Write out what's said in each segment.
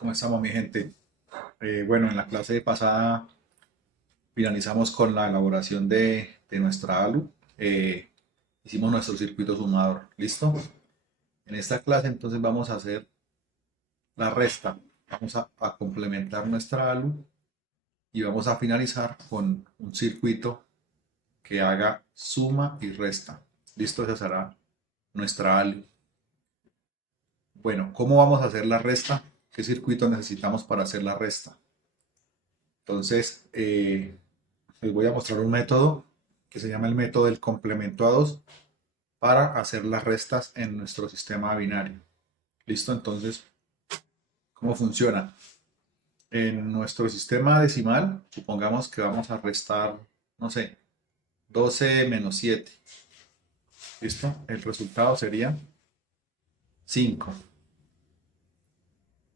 ¿Cómo estamos, mi gente? Bueno, en la clase pasada finalizamos con la elaboración de nuestra ALU. Hicimos nuestro circuito sumador. ¿Listo? En esta clase entonces vamos a hacer la resta. Vamos a complementar nuestra ALU y vamos a finalizar con un circuito que haga suma y resta. ¿Listo? Esa será nuestra ALU. Bueno, ¿cómo vamos a hacer la resta? ¿Qué circuito necesitamos para hacer la resta? Entonces, les voy a mostrar un método que se llama el método del complemento a 2 para hacer las restas en nuestro sistema binario. ¿Listo? Entonces, ¿cómo funciona? En nuestro sistema decimal, supongamos que vamos a restar, no sé, 12 menos 7. ¿Listo? El resultado sería 5.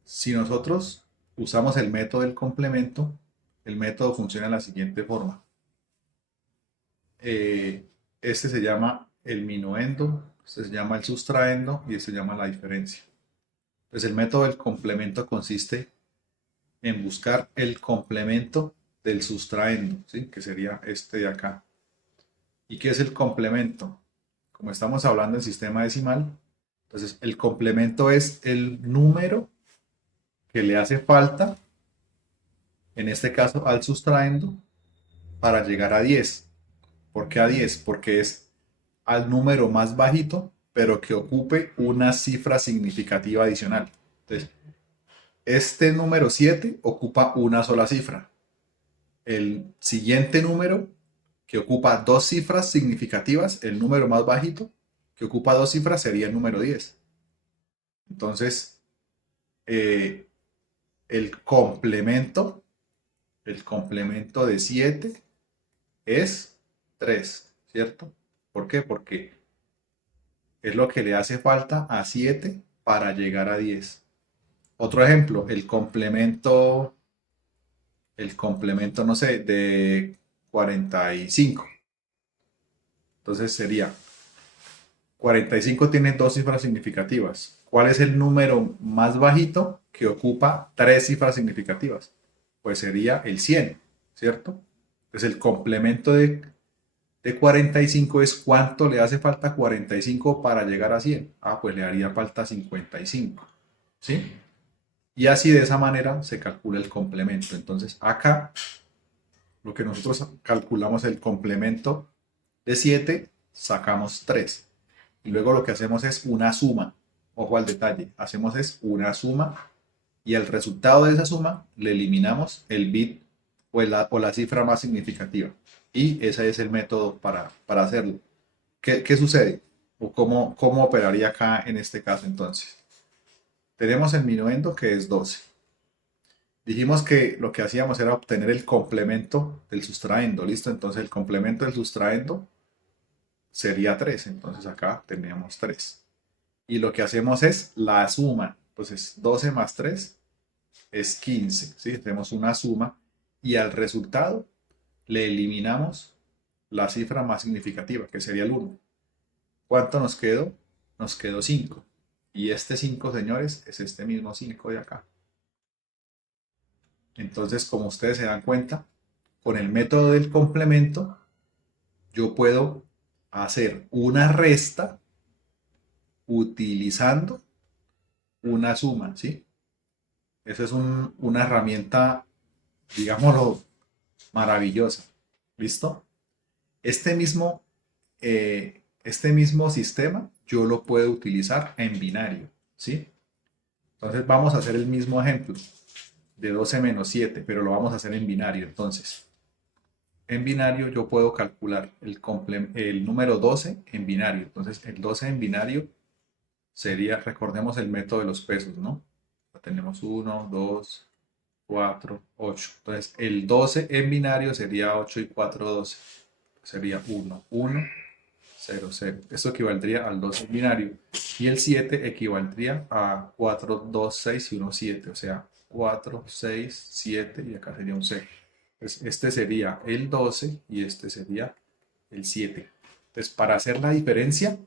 Si nosotros usamos el método del complemento, el método funciona de la siguiente forma. Este se llama el minuendo, este se llama el sustraendo y este se llama la diferencia. Entonces el método del complemento consiste en buscar el complemento del sustraendo, ¿sí? Que sería este de acá. ¿Y qué es el complemento? Como estamos hablando en sistema decimal, entonces el complemento es el número que le hace falta, en este caso al sustraendo, para llegar a 10. ¿Por qué a 10? Porque es al número más bajito, pero que ocupe una cifra significativa adicional. Entonces, este número 7 ocupa una sola cifra. El siguiente número que ocupa dos cifras significativas, el número más bajito que ocupa dos cifras sería el número 10. Entonces, eh, el complemento, el complemento de 7 es 3, ¿cierto? ¿Por qué? Porque es lo que le hace falta a 7 para llegar a 10. Otro ejemplo, el complemento, no sé, de 45. Entonces sería, 45 tiene dos cifras significativas. ¿Cuál es el número más bajito que ocupa tres cifras significativas? Pues sería el 100, ¿cierto? Entonces el complemento de 45 es cuánto le hace falta a 45 para llegar a 100. Ah, pues le haría falta 55, ¿sí? Y así de esa manera se calcula el complemento. Entonces acá lo que nosotros calculamos el complemento de 7, sacamos 3. Y luego lo que hacemos es una suma. Ojo al detalle, hacemos es una suma y al resultado de esa suma le eliminamos el bit o la cifra más significativa. Y ese es el método para hacerlo. ¿Qué sucede? ¿O cómo operaría acá en este caso entonces? Tenemos el minuendo que es 12. Dijimos que lo que hacíamos era obtener el complemento del sustraendo, ¿listo? Entonces el complemento del sustraendo sería 3, entonces acá tenemos 3. Y lo que hacemos es la suma, entonces 12 más 3 es 15, ¿sí? Hacemos una suma y al resultado le eliminamos la cifra más significativa, que sería el 1. ¿Cuánto nos quedó? Nos quedó 5. Y este 5, señores, es este mismo 5 de acá. Entonces, como ustedes se dan cuenta, con el método del complemento, yo puedo hacer una resta utilizando una suma, ¿sí? Esa es una herramienta, digámoslo, maravillosa. ¿Listo? Este mismo sistema yo lo puedo utilizar en binario, ¿sí? Entonces vamos a hacer el mismo ejemplo de 12 menos 7, pero lo vamos a hacer en binario. Entonces, en binario yo puedo calcular el número 12 en binario. Entonces, el 12 en binario sería, recordemos el método de los pesos, ¿no? Tenemos 1, 2, 4, 8. Entonces, el 12 en binario sería 8 y 4, 12. Sería 1, 1, 0, 0. Esto equivaldría al 12 en binario. Y el 7 equivaldría a 4, 2, 6 y 1, 7. O sea, 4, 6, 7 y acá sería un 0. Pues este sería el 12 y este sería el 7. Entonces, para hacer la diferencia,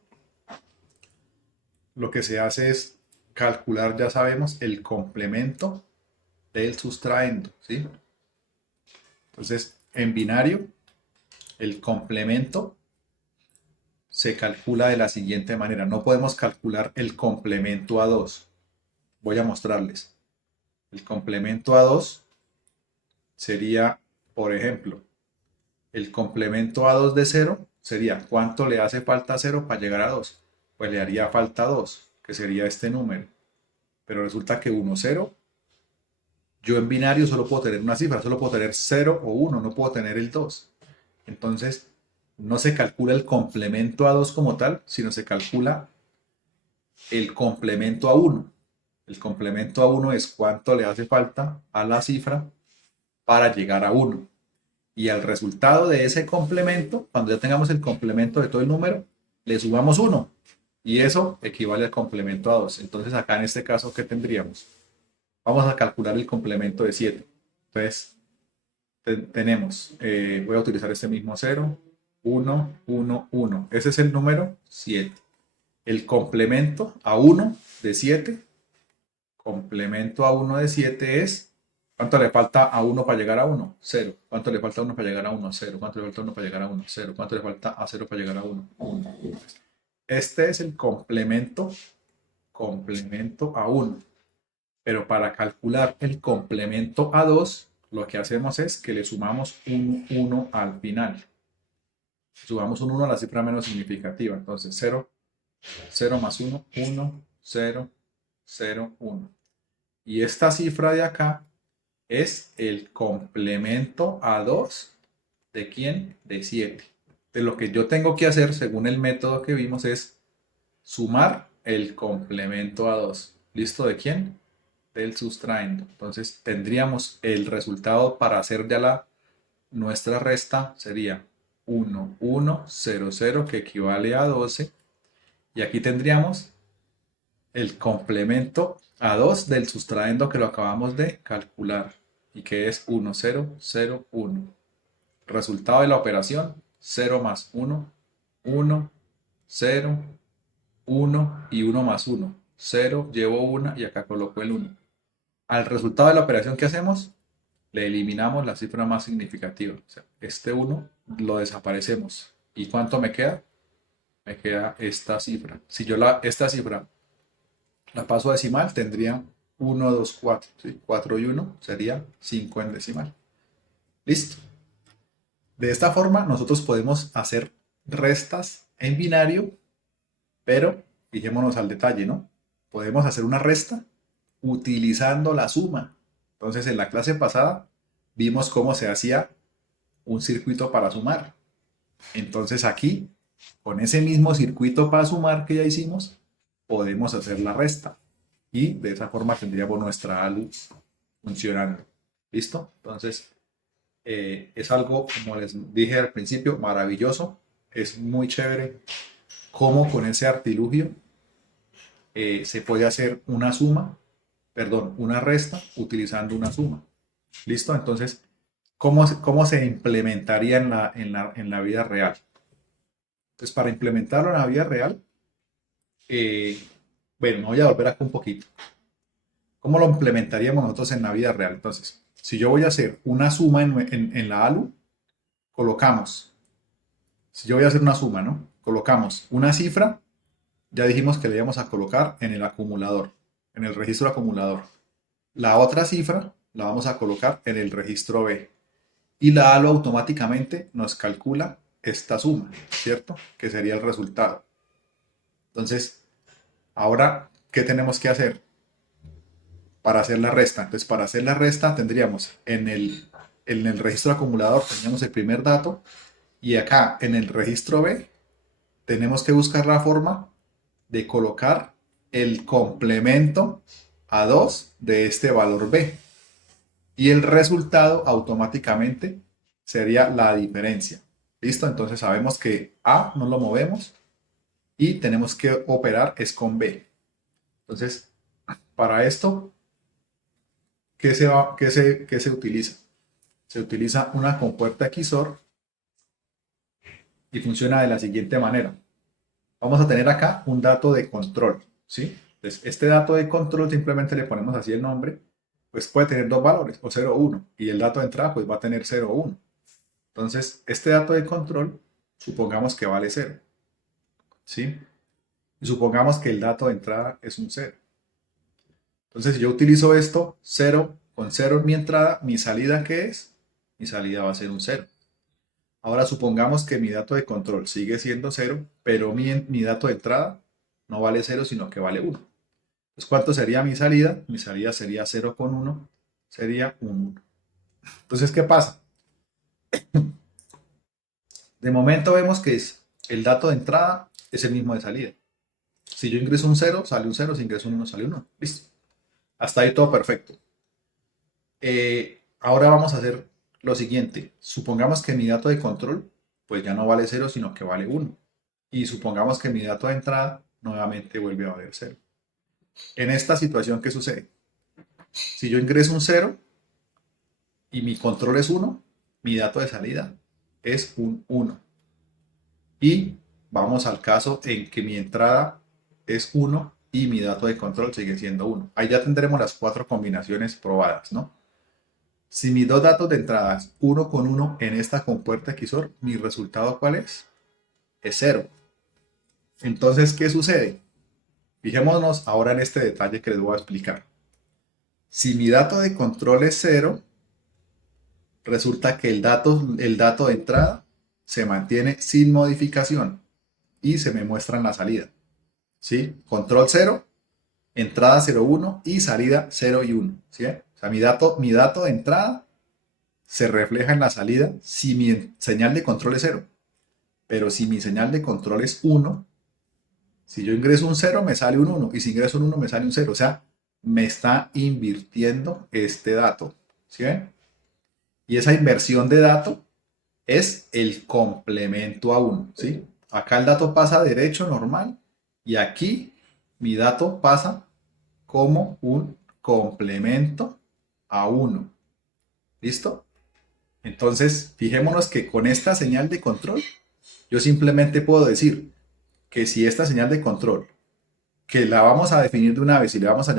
lo que se hace es calcular, ya sabemos, el complemento del sustraendo, ¿sí? Entonces, en binario, el complemento se calcula de la siguiente manera. No podemos calcular el complemento a 2. Voy a mostrarles. El complemento a 2 sería, por ejemplo, el complemento a 2 de 0 sería ¿cuánto le hace falta a 0 para llegar a 2? Pues le haría falta 2, que sería este número. Pero resulta que 1, 0, yo en binario solo puedo tener una cifra, solo puedo tener 0 o 1, no puedo tener el 2. Entonces, no se calcula el complemento a 2 como tal, sino se calcula el complemento a 1. El complemento a 1 es cuánto le hace falta a la cifra para llegar a 1. Y al resultado de ese complemento, cuando ya tengamos el complemento de todo el número, le sumamos 1. Y eso equivale al complemento a 2. Entonces acá en este caso, ¿qué tendríamos? Vamos a calcular el complemento de 7. Entonces, tenemos, voy a utilizar este mismo 0, 1, 1, 1. Ese es el número 7. El complemento a 1 de 7, complemento a 1 de 7 es, ¿cuánto le falta a 1 para llegar a 1? 0. ¿Cuánto le falta a 1 para llegar a 1? 0. ¿Cuánto le falta a 1 para llegar a 1? 0. ¿Cuánto le falta a 0 para llegar a 1? 1. Este es el complemento a 1. Pero para calcular el complemento a 2, lo que hacemos es que le sumamos un 1 al final. Sumamos un 1 a la cifra menos significativa. Entonces 0, 0 más 1, 1, 0, 0, 1. Y esta cifra de acá es el complemento a 2 de ¿quién? De 7. De lo que yo tengo que hacer, según el método que vimos, es sumar el complemento a 2. ¿Listo? ¿De quién? Del sustraendo. Entonces tendríamos el resultado para hacer ya nuestra resta sería 1, 1, 0, 0, que equivale a 12. Y aquí tendríamos el complemento a 2 del sustraendo que lo acabamos de calcular y que es 1, 0, 0, 1. Resultado de la operación, 0 más 1, 1, 0, 1 y 1 más 1. 0, llevo 1 y acá coloco el 1. Al resultado de la operación que hacemos, le eliminamos la cifra más significativa. O sea, este 1 lo desaparecemos. ¿Y cuánto me queda? Me queda esta cifra. Si yo esta cifra la paso a decimal, tendría 1, 2, 4. ¿Sí? 4 y 1 sería 5 en decimal. Listo. De esta forma, nosotros podemos hacer restas en binario, pero fijémonos al detalle, ¿no? Podemos hacer una resta utilizando la suma. Entonces, en la clase pasada vimos cómo se hacía un circuito para sumar. Entonces aquí, con ese mismo circuito para sumar que ya hicimos, podemos hacer la resta. Y de esa forma tendríamos nuestra ALU funcionando. ¿Listo? Entonces, es algo, como les dije al principio, maravilloso. Es muy chévere cómo con ese artilugio se puede hacer una suma, perdón, una resta utilizando una suma. ¿Listo? Entonces, ¿cómo se implementaría en la vida real? Entonces, para implementarlo en la vida real, eh, bueno, me voy a volver acá un poquito. ¿Cómo lo implementaríamos nosotros en la vida real? Entonces, si yo voy a hacer una suma en la ALU, colocamos, si yo voy a hacer una suma, ¿no? Colocamos una cifra, ya dijimos que le íbamos a colocar en el acumulador, en el registro acumulador. La otra cifra la vamos a colocar en el registro B. Y la ALU automáticamente nos calcula esta suma, ¿cierto? Que sería el resultado. Entonces, ahora, ¿qué tenemos que hacer para hacer la resta? Entonces, para hacer la resta tendríamos en el registro acumulador, tendríamos el primer dato y acá en el registro B tenemos que buscar la forma de colocar el complemento a 2 de este valor B. Y el resultado automáticamente sería la diferencia. ¿Listo? Entonces sabemos que A no lo movemos y tenemos que operar es con B. Entonces, para esto, ¿qué se utiliza? Se utiliza una compuerta XOR y funciona de la siguiente manera. Vamos a tener acá un dato de control, ¿sí? Entonces, este dato de control simplemente le ponemos así el nombre pues puede tener dos valores, o 0 o 1, y el dato de entrada pues va a tener 0 o 1. Entonces, este dato de control, supongamos que vale 0, ¿sí? Y supongamos que el dato de entrada es un 0. Entonces, si yo utilizo esto, 0 con 0 en mi entrada, mi salida, ¿qué es? Mi salida va a ser un 0. Ahora supongamos que mi dato de control sigue siendo 0, pero mi dato de entrada no vale 0, sino que vale 1. Entonces, ¿cuánto sería mi salida? Mi salida sería 0 con 1, sería un 1. Entonces, ¿qué pasa? De momento vemos que el dato de entrada es el mismo de salida. Si yo ingreso un 0, sale un 0, si ingreso un 1, sale un 1. Listo. Hasta ahí todo perfecto. Ahora vamos a hacer lo siguiente. Supongamos que mi dato de control pues ya no vale 0, sino que vale 1. Y supongamos que mi dato de entrada nuevamente vuelve a valer 0. En esta situación, ¿qué sucede? Si yo ingreso un 0 y mi control es 1, mi dato de salida es un 1. Y vamos al caso en que mi entrada es 1 y mi dato de control sigue siendo 1. Ahí ya tendremos las 4 combinaciones probadas, ¿no? Si mis dos datos de entrada es 1 con 1 en esta compuerta XOR, mi resultado ¿cuál es? Es 0. Entonces, ¿qué sucede? Fijémonos ahora en este detalle que les voy a explicar. Si mi dato de control es 0, resulta que el dato de entrada se mantiene sin modificación y se me muestra en la salida. ¿Sí? Control 0, entrada 0, 1 y salida 0 y 1. ¿Sí? O sea, mi dato de entrada se refleja en la salida si mi señal de control es 0. Pero si mi señal de control es 1, si yo ingreso un 0 me sale un 1 y si ingreso un 1 me sale un 0. O sea, me está invirtiendo este dato. ¿Sí ven? Y esa inversión de dato es el complemento a 1. ¿Sí? Acá el dato pasa derecho normal y aquí mi dato pasa como un complemento a 1. ¿Listo? Entonces, fijémonos que con esta señal de control, yo simplemente puedo decir que si esta señal de control, que la vamos a definir de una vez y le vamos a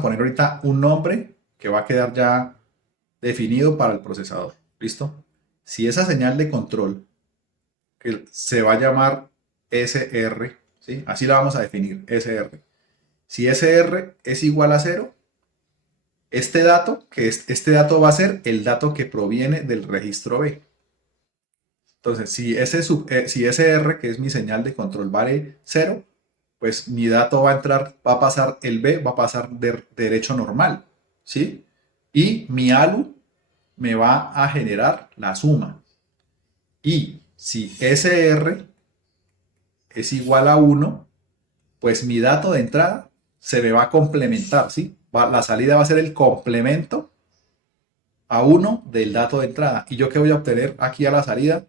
poner ahorita un nombre que va a quedar ya definido para el procesador. ¿Listo? Si esa señal de control, que se va a llamar SR, ¿sí? Así la vamos a definir, SR. Si SR es igual a 0, este dato va a ser el dato que proviene del registro B. Entonces, si ese R, que es mi señal de control, vale 0, pues mi dato va a pasar, el B va a pasar de derecho normal, ¿sí? Y mi ALU me va a generar la suma. Y si SR es igual a 1, pues mi dato de entrada se me va a complementar, ¿sí? La salida va a ser el complemento a 1 del dato de entrada. ¿Y yo qué voy a obtener aquí a la salida?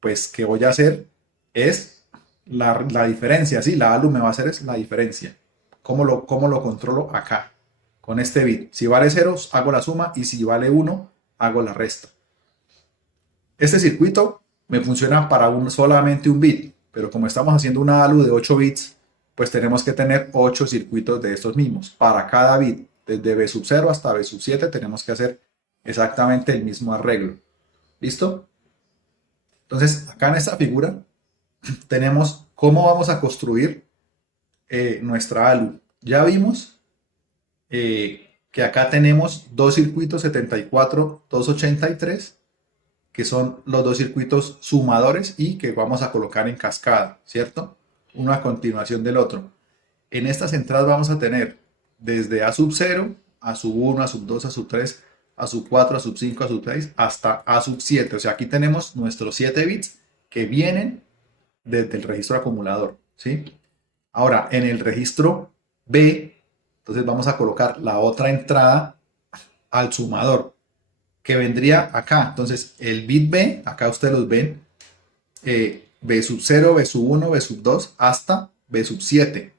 Pues que voy a hacer es la diferencia, ¿sí? La ALU me va a hacer es la diferencia. ¿Cómo lo controlo acá? Con este bit. Si vale 0, hago la suma y si vale 1, hago la resta. Este circuito me funciona para solamente un bit, pero como estamos haciendo una ALU de 8 bits, pues tenemos que tener 8 circuitos de estos mismos. Para cada bit, desde B sub 0 hasta B sub 7, tenemos que hacer exactamente el mismo arreglo. ¿Listo? Entonces, acá en esta figura tenemos cómo vamos a construir nuestra ALU. Ya vimos que acá tenemos dos circuitos 74-283, que son los dos circuitos sumadores y que vamos a colocar en cascada, ¿cierto? Uno a continuación del otro. En estas entradas vamos a tener desde A sub 0, A sub 1, A sub 2, A sub 3, A sub 4, A sub 5, A sub 6, hasta A sub 7. O sea, aquí tenemos nuestros 7 bits que vienen desde el registro acumulador, ¿sí? Ahora, en el registro B, entonces vamos a colocar la otra entrada al sumador, que vendría acá. Entonces, el bit B, acá ustedes los ven, B sub 0, B sub 1, B sub 2, hasta B sub 7.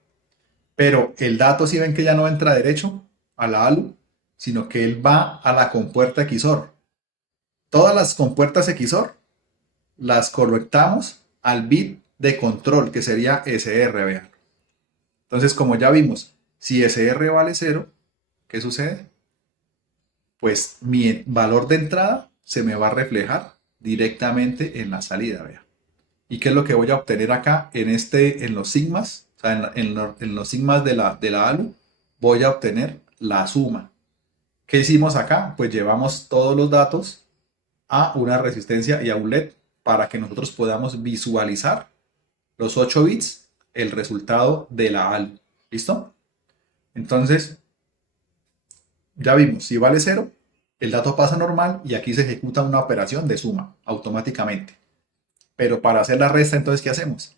Pero el dato, si ven que ya no entra derecho a la ALU, sino que él va a la compuerta XOR. Todas las compuertas XOR las conectamos al bit de control, que sería SR, vean. Entonces, como ya vimos, Si SR vale cero, ¿qué sucede? Pues mi valor de entrada se me va a reflejar directamente en la salida, vea. ¿Y qué es lo que voy a obtener acá en los sigmas? O sea, en los sigmas de la ALU, voy a obtener la suma. ¿Qué hicimos acá? Pues llevamos todos los datos a una resistencia y a un LED para que nosotros podamos visualizar los 8 bits, el resultado de la ALU. ¿Listo? Entonces, ya vimos, si vale cero, el dato pasa normal y aquí se ejecuta una operación de suma automáticamente. Pero para hacer la resta, entonces, ¿qué hacemos?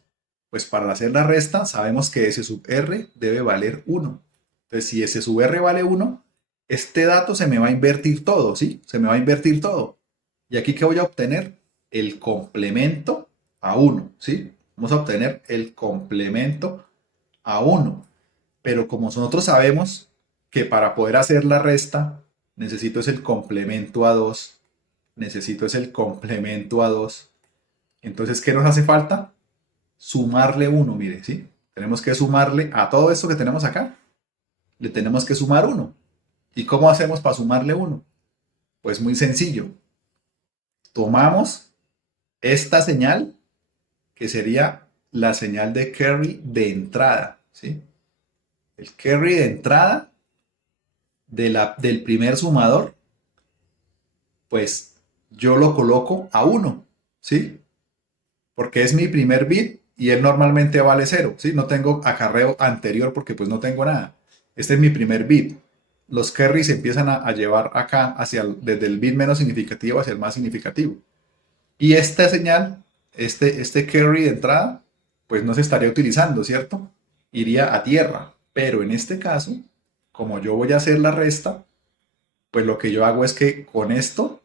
Pues para hacer la resta, sabemos que S sub R debe valer 1. Entonces, si S sub R vale 1, este dato se me va a invertir todo, ¿sí? Se me va a invertir todo. ¿Y aquí qué voy a obtener? El complemento a 1, ¿sí? Vamos a obtener el complemento a 1. Pero como nosotros sabemos que para poder hacer la resta, necesito es el complemento a 2, necesito es el complemento a 2. Entonces, ¿qué nos hace falta? Sumarle 1, mire, ¿sí? Tenemos que sumarle a todo esto que tenemos acá, le tenemos que sumar 1. ¿Y cómo hacemos para sumarle 1? Pues muy sencillo. Tomamos esta señal, que sería la señal de carry de entrada, ¿sí? El carry de entrada del primer sumador, pues yo lo coloco a 1, ¿sí? Porque es mi primer bit y él normalmente vale 0, ¿sí? No tengo acarreo anterior porque pues no tengo nada. Este es mi primer bit. Los carries se empiezan a llevar acá desde el bit menos significativo hacia el más significativo. Y esta señal, este carry de entrada, pues no se estaría utilizando, ¿cierto? Iría a tierra. Pero en este caso, como yo voy a hacer la resta, pues lo que yo hago es que con esto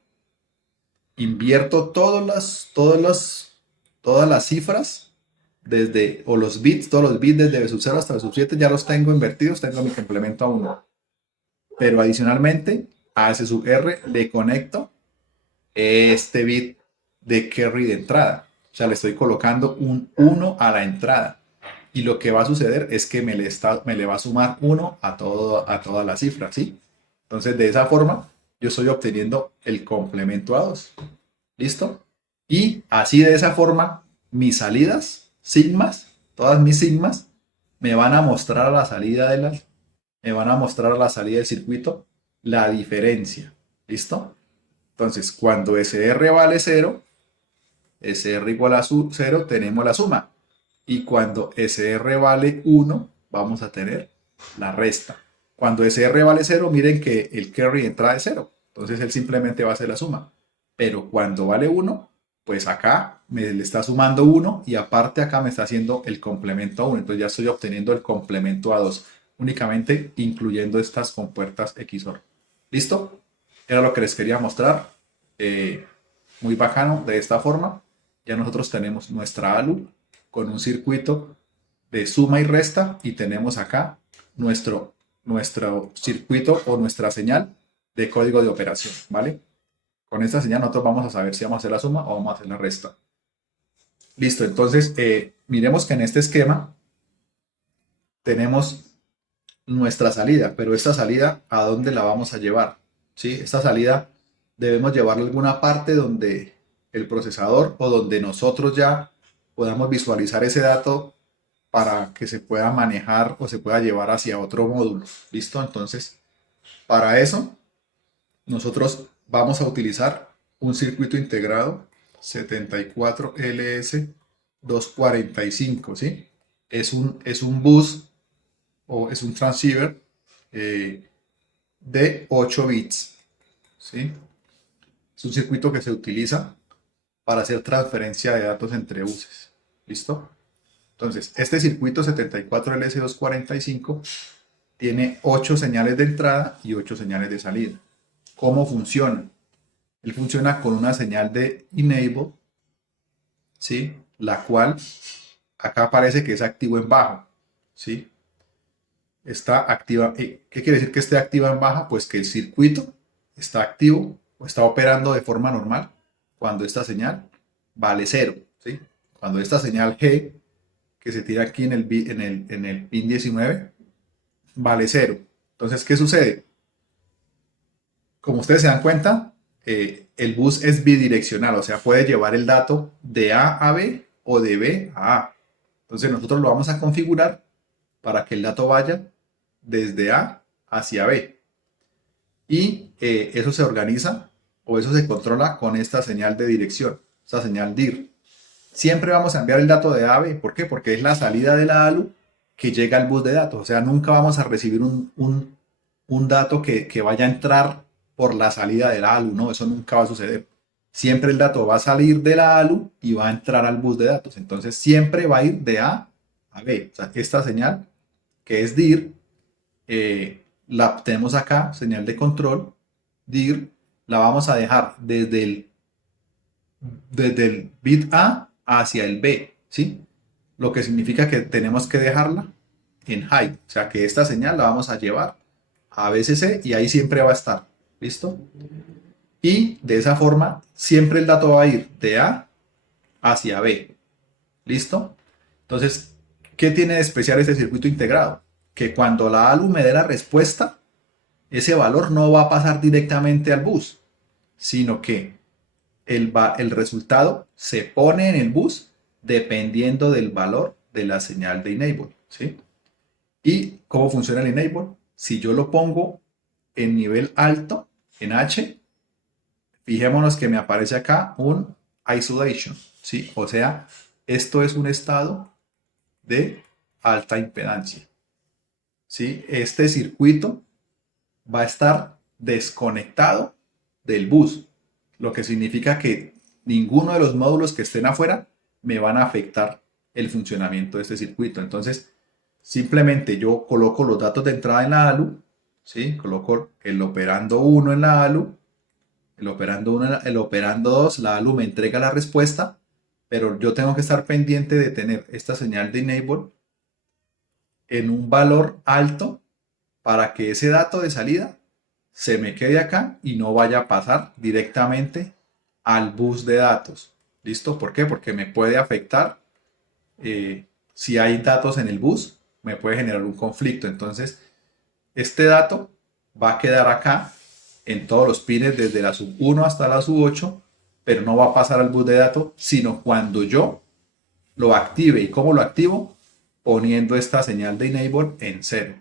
invierto todas las cifras o los bits, todos los bits desde B sub 0 hasta B sub 7 ya los tengo invertidos, tengo mi complemento a 1. Pero adicionalmente a S sub R le conecto este bit de carry de entrada. O sea, le estoy colocando un 1 a la entrada. Y lo que va a suceder es que me le va a sumar 1 a toda la cifra, ¿sí? Entonces, de esa forma, yo estoy obteniendo el complemento a 2. ¿Listo? Y así de esa forma, mis salidas, sigmas, todas mis sigmas, me van a mostrar a la salida me van a mostrar a la salida del circuito la diferencia. ¿Listo? Entonces, cuando SR vale 0, SR igual a 0, tenemos la suma. Y cuando SR vale 1, vamos a tener la resta. Cuando SR vale 0, miren que el carry entra de 0. Entonces él simplemente va a hacer la suma. Pero cuando vale 1, pues acá me le está sumando 1 y aparte acá me está haciendo el complemento a 1. Entonces ya estoy obteniendo el complemento a 2, únicamente incluyendo estas compuertas XOR. ¿Listo? Era lo que les quería mostrar. Muy bacano de esta forma. Ya nosotros tenemos nuestra ALU con un circuito de suma y resta y tenemos acá nuestro circuito o nuestra señal de código de operación, ¿vale? Con esta señal nosotros vamos a saber si vamos a hacer la suma o vamos a hacer la resta. Listo, entonces miremos que en este esquema tenemos nuestra salida, pero esta salida, ¿a dónde la vamos a llevar? ¿Sí? Esta salida debemos llevarla a alguna parte donde el procesador o donde nosotros ya podamos visualizar ese dato para que se pueda manejar o se pueda llevar hacia otro módulo. ¿Listo? Entonces, para eso, nosotros vamos a utilizar un circuito integrado 74LS245, ¿sí? Es un bus o es un transceiver de 8 bits, ¿sí? Es un circuito que se utiliza para hacer transferencia de datos entre buses. ¿Listo? Entonces, este circuito 74LS245 tiene 8 señales de entrada y 8 señales de salida. ¿Cómo funciona? Él funciona con una señal de enable, ¿sí? La cual acá aparece que es activo en bajo, ¿sí? Está activa. ¿Qué quiere decir que esté activa en baja? Pues que el circuito está activo o está operando de forma normal cuando esta señal vale 0, ¿sí? Cuando esta señal G, que se tira aquí en el pin 19, vale 0. Entonces, ¿qué sucede? Como ustedes se dan cuenta, el bus es bidireccional, o sea, puede llevar el dato de A a B o de B a A. Entonces, nosotros lo vamos a configurar para que el dato vaya desde A hacia B. Y eso se organiza o eso se controla con esta señal de dirección, esta señal dir. Siempre vamos a enviar el dato de A a B. ¿Por qué? Porque es la salida de la ALU que llega al bus de datos. O sea, nunca vamos a recibir un dato que vaya a entrar por la salida de la ALU. No, eso nunca va a suceder. Siempre el dato va a salir de la ALU y va a entrar al bus de datos. Entonces siempre va a ir de A a B. O sea, esta señal que es dir, la tenemos acá, señal de control, dir, la vamos a dejar desde el bit A hacia el B, ¿sí? Lo que significa que tenemos que dejarla en high, o sea que esta señal la vamos a llevar a BCC y ahí siempre va a estar, ¿listo? Y de esa forma siempre el dato va a ir de A hacia B, ¿listo? Entonces, ¿qué tiene de especial este circuito integrado? Que cuando la ALU me dé la respuesta, ese valor no va a pasar directamente al bus, sino que el resultado se pone en el bus dependiendo del valor de la señal de enable, ¿sí? ¿Y cómo funciona el enable? Si yo lo pongo en nivel alto, en H, fijémonos que me aparece acá un isolation, ¿sí? O sea, esto es un estado de alta impedancia, ¿sí? Este circuito va a estar desconectado del bus, lo que significa que ninguno de los módulos que estén afuera me van a afectar el funcionamiento de este circuito. Entonces, simplemente yo coloco los datos de entrada en la ALU, ¿sí? Coloco el operando 1 en la ALU, el operando 1, el operando 2, la ALU me entrega la respuesta, pero yo tengo que estar pendiente de tener esta señal de enable en un valor alto para que ese dato de salida se me quede acá y no vaya a pasar directamente al bus de datos. ¿Listo? ¿Por qué? Porque me puede afectar, si hay datos en el bus, me puede generar un conflicto. Entonces, este dato va a quedar acá en todos los pines desde la sub 1 hasta la sub 8, pero no va a pasar al bus de datos, sino cuando yo lo active. ¿Y cómo lo activo? Poniendo esta señal de enable en 0.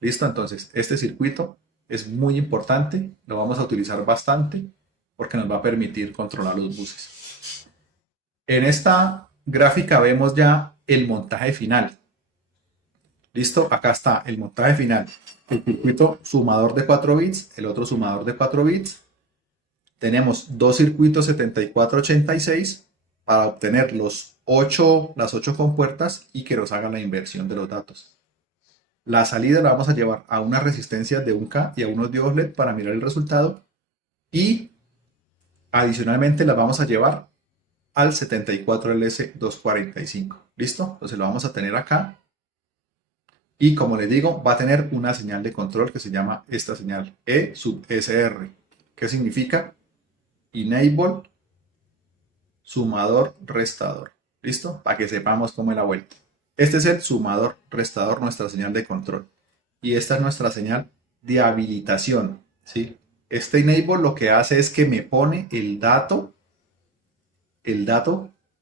¿Listo? Entonces, este circuito es muy importante, lo vamos a utilizar bastante porque nos va a permitir controlar los buses. En esta gráfica vemos ya el montaje final. ¿Listo? Acá está el montaje final. El circuito sumador de 4 bits, el otro sumador de 4 bits. Tenemos dos circuitos 7486 para obtener las 8 compuertas y que nos haga la inversión de los datos. La salida la vamos a llevar a unas resistencias de 1K y a unos diodos LED para mirar el resultado. Y adicionalmente las vamos a llevar al 74LS245. ¿Listo? Entonces lo vamos a tener acá. Y como les digo, va a tener una señal de control que se llama esta señal E sub SR. ¿Qué significa? Enable sumador restador. ¿Listo? Para que sepamos cómo es la vuelta. Este es el sumador restador, nuestra señal de control. Y esta es nuestra señal de habilitación, ¿sí? Este enable lo que hace es que me pone el dato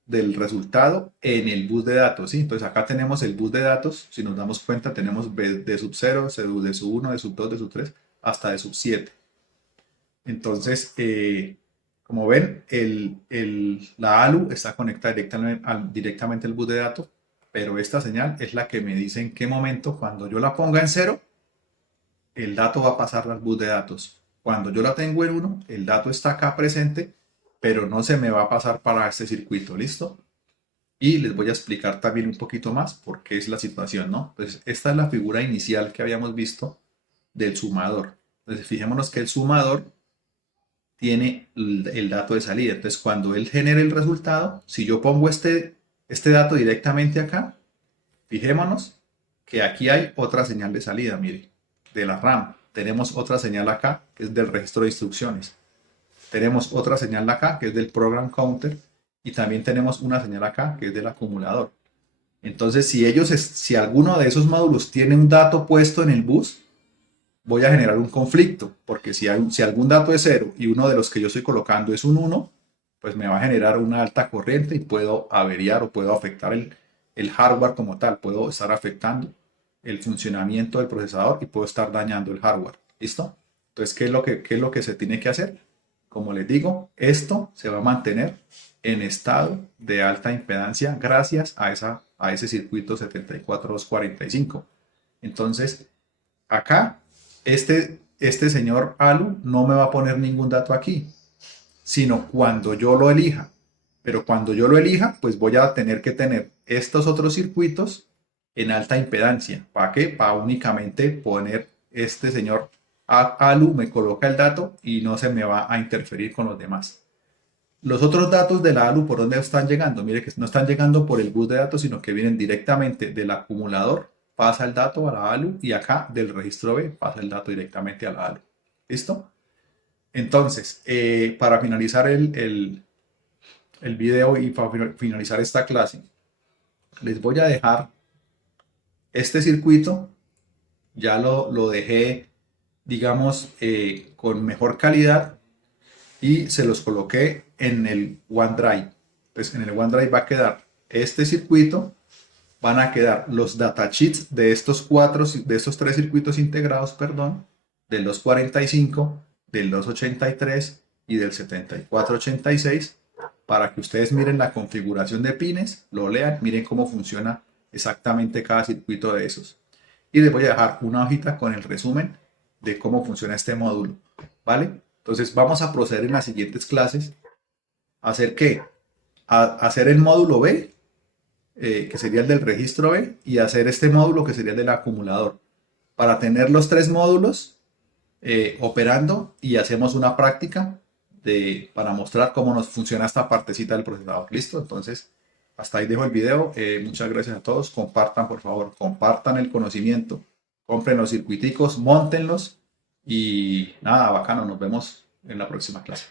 del resultado en el bus de datos, ¿sí? Entonces acá tenemos el bus de datos, si nos damos cuenta tenemos de sub 0, de sub 1, de sub 2, de sub 3, hasta de sub 7. Entonces, como ven, la ALU está conectada directamente al bus de datos, pero esta señal es la que me dice en qué momento, cuando yo la ponga en 0, el dato va a pasar al bus de datos. Cuando yo la tengo en 1, el dato está acá presente, pero no se me va a pasar para este circuito, ¿listo? Y les voy a explicar también un poquito más por qué es la situación, ¿no? Entonces, esta es la figura inicial que habíamos visto del sumador. Entonces, fijémonos que el sumador tiene el dato de salida. Entonces, cuando él genere el resultado, si yo pongo este dato directamente acá, fijémonos que aquí hay otra señal de salida, mire, de la RAM. Tenemos otra señal acá, que es del registro de instrucciones. Tenemos otra señal acá, que es del program counter. Y también tenemos una señal acá, que es del acumulador. Entonces, si alguno de esos módulos tiene un dato puesto en el bus, voy a generar un conflicto, porque si algún dato es 0 y uno de los que yo estoy colocando es un 1, pues me va a generar una alta corriente y puedo averiar o puedo afectar el hardware como tal, puedo estar afectando el funcionamiento del procesador y puedo estar dañando el hardware. ¿Listo? Entonces, qué es lo que se tiene que hacer? Como les digo, esto se va a mantener en estado de alta impedancia gracias a ese circuito 74245. Entonces, acá, este señor ALU no me va a poner ningún dato aquí, sino cuando yo lo elija. Pero cuando yo lo elija, pues voy a tener que tener estos otros circuitos en alta impedancia. ¿Para qué? Para únicamente poner este señor ALU, me coloca el dato y no se me va a interferir con los demás. Los otros datos de la ALU, ¿por dónde están llegando? Mire que no están llegando por el bus de datos, sino que vienen directamente del acumulador, pasa el dato a la ALU y acá del registro B pasa el dato directamente a la ALU. ¿Listo? Entonces, para finalizar el video y para finalizar esta clase, les voy a dejar este circuito, ya lo dejé, digamos, con mejor calidad y se los coloqué en el OneDrive. Pues en el OneDrive va a quedar este circuito, van a quedar los datasheets de estos tres circuitos integrados, perdón, del 245, del 283 y del 7486, para que ustedes miren la configuración de pines, lo lean, miren cómo funciona exactamente cada circuito de esos. Y les voy a dejar una hojita con el resumen de cómo funciona este módulo, ¿vale? Entonces vamos a proceder en las siguientes clases a hacer ¿qué? A hacer el módulo B, que sería el del registro B, y hacer este módulo que sería el del acumulador. Para tener los tres módulos operando y hacemos una práctica para mostrar cómo nos funciona esta partecita del procesador. ¿Listo? Entonces, hasta ahí dejo el video. Muchas gracias a todos. Compartan, por favor, compartan el conocimiento. Compren los circuiticos, montenlos y nada, bacano. Nos vemos en la próxima clase.